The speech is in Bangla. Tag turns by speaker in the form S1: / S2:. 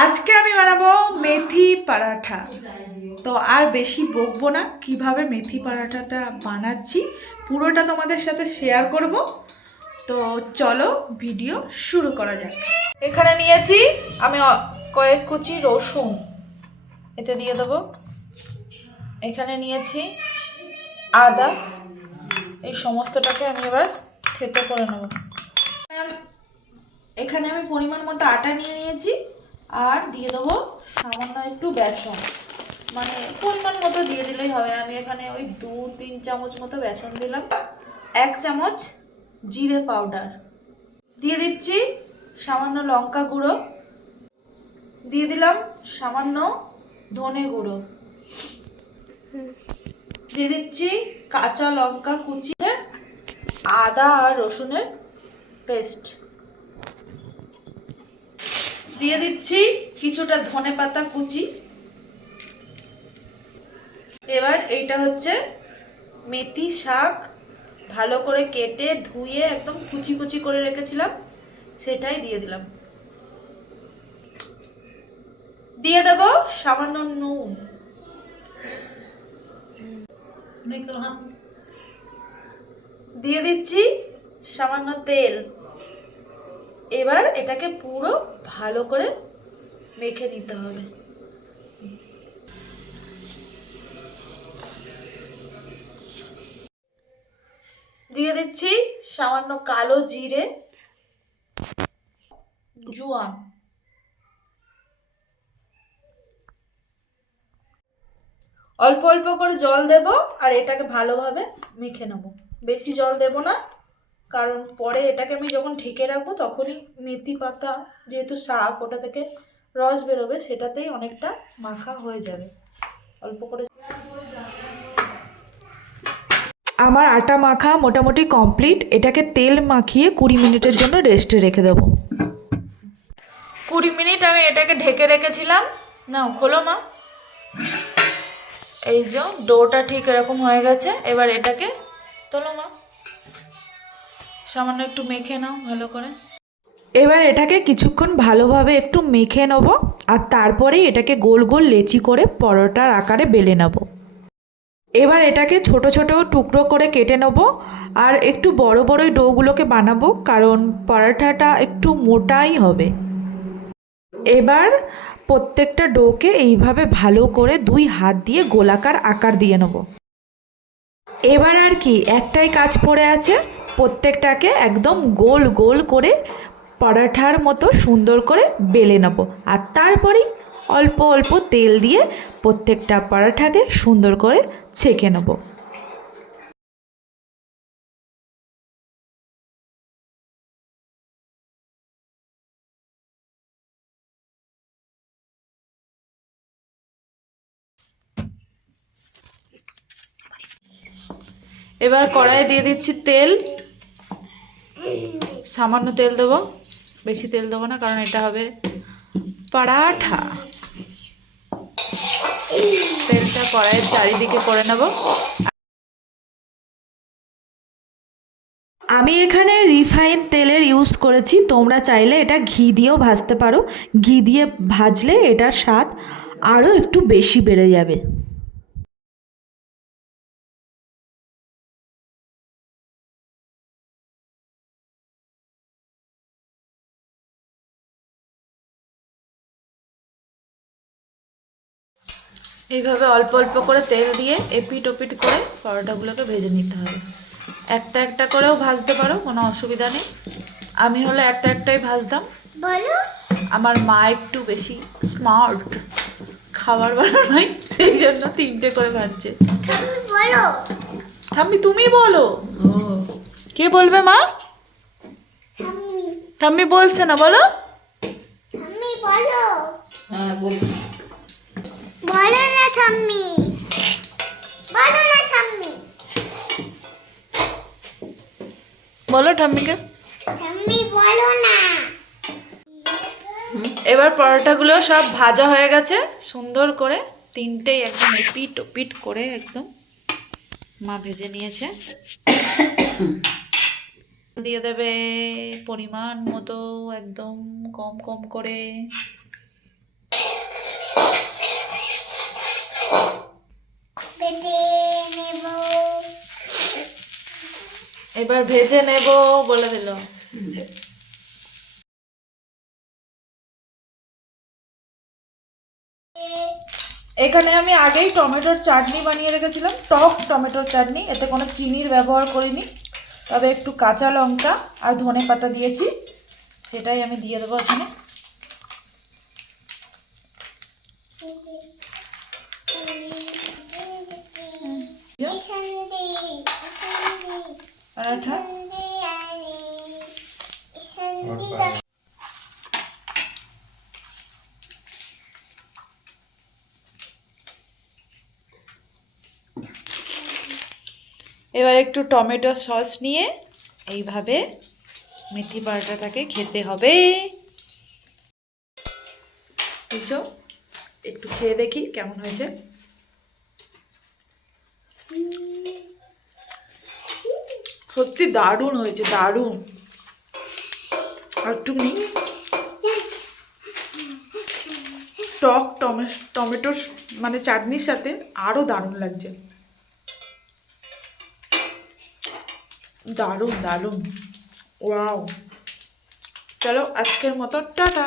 S1: আজকে আমি বানাবো মেথি পরাঠা। তো আর বেশি বকবো না, কীভাবে মেথি পরাঠাটা বানাচ্ছি পুরোটা তোমাদের সাথে শেয়ার করব। তো চলো ভিডিও শুরু করা যাক। এখানে নিয়েছি আমি কয়েক কুচি রসুন। এতে দিয়ে দেবো। এখানে নিয়েছি আদা। এই সমস্তটাকে আমি এবার থেতো করে নেব। এখানে আমি পরিমাণ মতো আটা নিয়ে নিয়েছি। আর দিয়ে দেবো সামান্য একটু বেসন। মানে পরিমাণ মতো দিয়ে দিলেই হবে। আমি এখানে ওই দু, তিন চামচ মতো বেসন দিলাম। এক চামচ জিরে পাউডার। দিয়ে দিচ্ছি সামান্য লঙ্কা গুঁড়ো। দিয়ে দিলাম সামান্য ধনে গুঁড়ো। দিয়ে দিচ্ছি কাঁচা লঙ্কা কুচিয়ে আদা আর রসুনের পেস্ট। দিয়ে দিচ্ছি কিছুটা ধনে পাতা কুচি। এবার এইটা হচ্ছে মেথি শাক। ভালো করে কেটে ধুয়ে একদম কুচি কুচি করে রেখেছিলাম সেটাই দিয়ে দিলাম। দিয়ে দেব সামান্য নুন। দিয়ে দিচ্ছি সামান্য তেল। এবার এটাকে পুরো ভালো করে মেখে নিতে হবে। দিয়ে দিচ্ছি সামান্য কালো জিরে। জুয়ান। অল্প অল্প করে জল দেব আর এটাকে ভালোভাবে মেখে নেব। বেশি জল দেব না। কারণ পরে এটাকে আমি যখন ঢেকে রাখব তখনই মেথি পাতা যেহেতু শাক ওটা থেকে রস বেরোবে সেটাতেই অনেকটা মাখা হয়ে যাবে। অল্প করে আমার আটা মাখা মোটামুটি কমপ্লিট। এটাকে তেল মাখিয়ে কুড়ি মিনিটের জন্য রেস্টে রেখে দেবো। কুড়ি মিনিট আমি এটাকে ঢেকে রেখেছিলাম। নাও খোলো মা। এই যে ডোটা ঠিক এরকম হয়ে গেছে। এবার এটাকে তোলো মা। সামান্য একটু মেখে নাও, ভালো করে। এবার এটাকে কিছুক্ষণ ভালোভাবে একটু মেখে নেব, আর তারপরে এটাকে গোল গোল লেচি করে পরোটার আকারে বেলে নেব। এবার এটাকে ছোট ছোট টুকরো করে কেটে নেব, আর একটু বড় বড়ই ডোগুলোকে বানাবো, কারণ পরোটাটা একটু মোটাই হবে। এবার প্রত্যেকটা ডোকে এইভাবে ভালো করে দুই হাত দিয়ে গোলাকার আকার দিয়ে নেব। এবার আর কি, একটাই কাজ পড়ে আছে প্রত্যেকটাকে একদম গোল গোল করে পরাঠার মতো সুন্দর করে বেলে নেব। আর তারপরেই অল্প অল্প তেল দিয়ে প্রত্যেকটা পরাঠাকে সুন্দর করে ছেঁকে নেব। এবার কড়াইয়ে দিয়ে দিচ্ছি তেল। সামান্য তেল দেবো। বেশি তেল দেবো না, কারণ এটা হবে পরাঠা। তেলটা কড়াইয়ের চারিদিকে করে নেব। আমি এখানে রিফাইন তেলের ইউজ করেছি। তোমরা চাইলে এটা ঘি দিয়েও ভাজতে পারো। ঘি দিয়ে ভাজলে এটার স্বাদ আরও একটু বেশি বেড়ে যাবে। এইভাবে অল্প অল্প করে তেল দিয়ে এপিট ওপিট করে পরোটাগুলোকে ভেজে নিতে হবে। একটা একটা করেও ভাজতে পারো কোনো অসুবিধা নেই। আমি হলে একটা একটাই ভাজতাম।
S2: বলো।
S1: আমার মা একটু বেশি স্মার্ট খাবার বানানোই সেই জন্য তিনটে করে ভাজছে। ঠাম্মি তুমি বলো। কে বলবে মা? ঠাম্মি। বলছে না বলো।
S2: হ্যাঁ বলো বলো না সাম্মি বলো না সাম্মি
S1: বলো ঠাম্মিকে।
S2: সাম্মি বলো না।
S1: এবার পরোটাগুলো সব ভাজা হয়ে গেছে। সুন্দর করে তিনটেই একদম পিট পিট করে একদম মা ভেজে নিয়েছে। দিয়ে দেবে পরিমাণ মতো একদম কম কম করে
S2: বেটে নেব
S1: এবার ভেজে নেব, বলে দিল। এখানে আমি আগেই টমেটোর চাটনি বানিয়ে রেখেছিলাম, টক টমেটোর চাটনি। এতে কোনো চিনির ব্যবহার করিনি, তবে একটু কাঁচা লঙ্কা আর ধনে পাতা দিয়েছি, সেটাই আমি দিয়ে দেবো এখানে। পরাঠা এবার একটু টমেটো সস নিয়ে এইভাবে মেথি পরোটাটাকে খেতে হবে। বুঝছ? একটু খেয়ে দেখি কেমন হয়েছে। সত্যি দারুণ হয়েছে, দারুণ। একটু নি টক টমে, টমেটোর মানে চাটনির সাথে আরও দারুণ লাগছে। দারুণ দারুণ। ওয়াও। চলো আজকের মতো, টাটা।